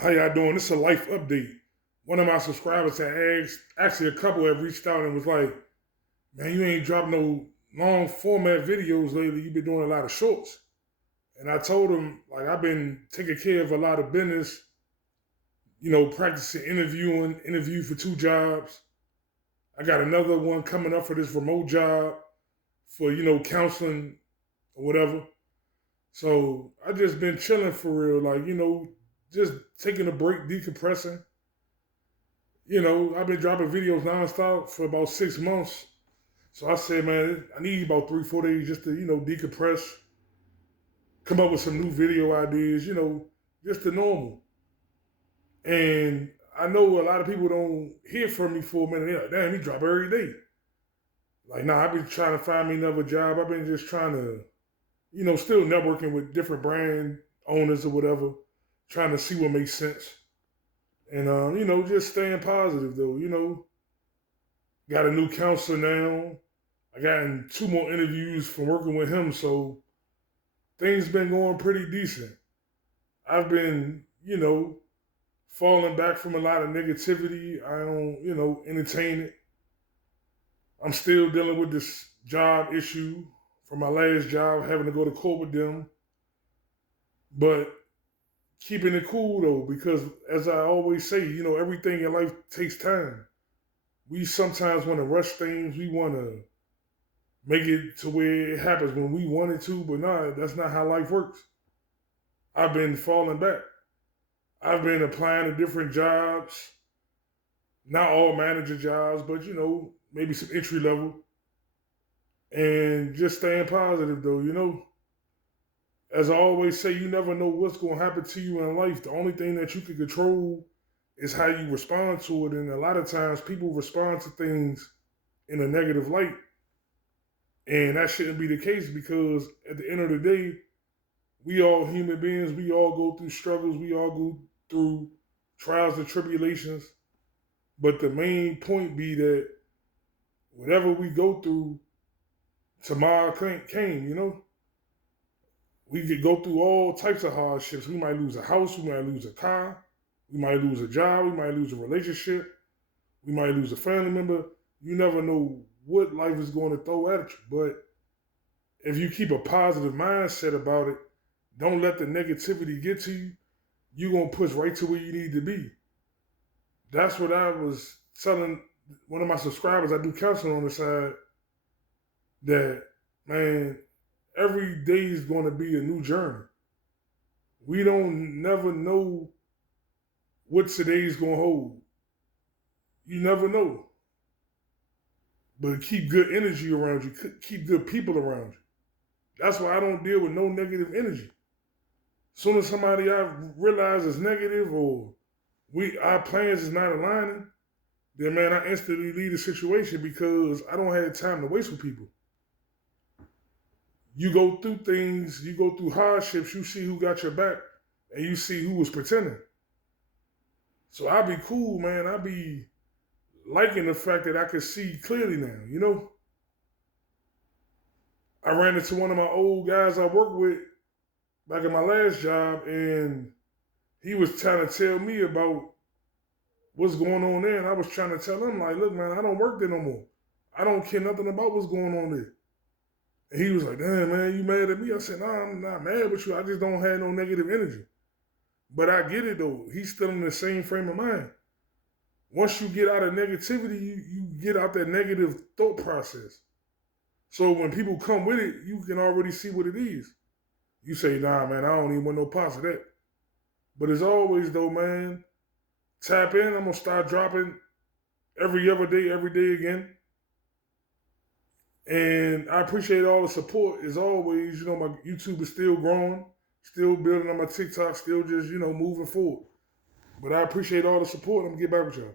How y'all doing? This is a life update. One of my subscribers had asked, actually a couple have reached out and was like, man, you ain't dropped no long format videos lately. You've been doing a lot of shorts. And I told him, like, I've been taking care of a lot of business, practicing interview for 2 jobs. I got another one coming up for this remote job for, counseling or whatever. So I just been chilling for real, like, just taking a break, decompressing. I've been dropping videos nonstop for about 6 months. So I said, man, I need about 3, 4 days just to, decompress, come up with some new video ideas, just the normal. And I know a lot of people don't hear from me for a minute. They're like, damn, he drop every day. Like, nah, I've been trying to find me another job. I've been just trying to, still networking with different brand owners or whatever, trying to see what makes sense. And, just staying positive though, got a new counselor now. I got 2 more interviews from working with him, so things been going pretty decent. I've been, falling back from a lot of negativity. I don't, entertain it. I'm still dealing with this job issue from my last job, having to go to court with them. But keeping it cool though, because as I always say, everything in life takes time. We sometimes want to rush things. We want to make it to where it happens when we want it to, but nah, that's not how life works. I've been falling back. I've been applying to different jobs, not all manager jobs, but maybe some entry level, and just staying positive though, As I always say, you never know what's going to happen to you in life. The only thing that you can control is how you respond to it. And a lot of times people respond to things in a negative light. And that shouldn't be the case, because at the end of the day, we all human beings. We all go through struggles. We all go through trials and tribulations. But the main point be that whatever we go through, tomorrow came. We could go through all types of hardships. We might lose a house. We might lose a car. We might lose a job. We might lose a relationship. We might lose a family member. You never know what life is going to throw at you. But if you keep a positive mindset about it, don't let the negativity get to you, you're going to push right to where you need to be. That's what I was telling one of my subscribers. I do counseling on the side, that, man, every day is going to be a new journey. We don't never know what today's going to hold. You never know. But keep good energy around you. Keep good people around you. That's why I don't deal with no negative energy. As soon as somebody I realize is negative, or our plans is not aligning, then man, I instantly leave the situation, because I don't have time to waste with people. You go through things, you go through hardships, you see who got your back, and you see who was pretending. So I be cool, man. I be liking the fact that I can see clearly now, I ran into one of my old guys I worked with back in my last job, and he was trying to tell me about what's going on there, and I was trying to tell him, like, look, man, I don't work there no more. I don't care nothing about what's going on there. And he was like, damn, man, you mad at me? I said, nah, I'm not mad with you. I just don't have no negative energy. But I get it, though. He's still in the same frame of mind. Once you get out of negativity, you get out that negative thought process. So when people come with it, you can already see what it is. You say, nah, man, I don't even want no parts of that. But as always, though, man, tap in. I'm going to start dropping every other day, every day again. And I appreciate all the support. As always, my YouTube is still growing, still building on my TikTok, still just, moving forward. But I appreciate all the support. I'm going to get back with y'all.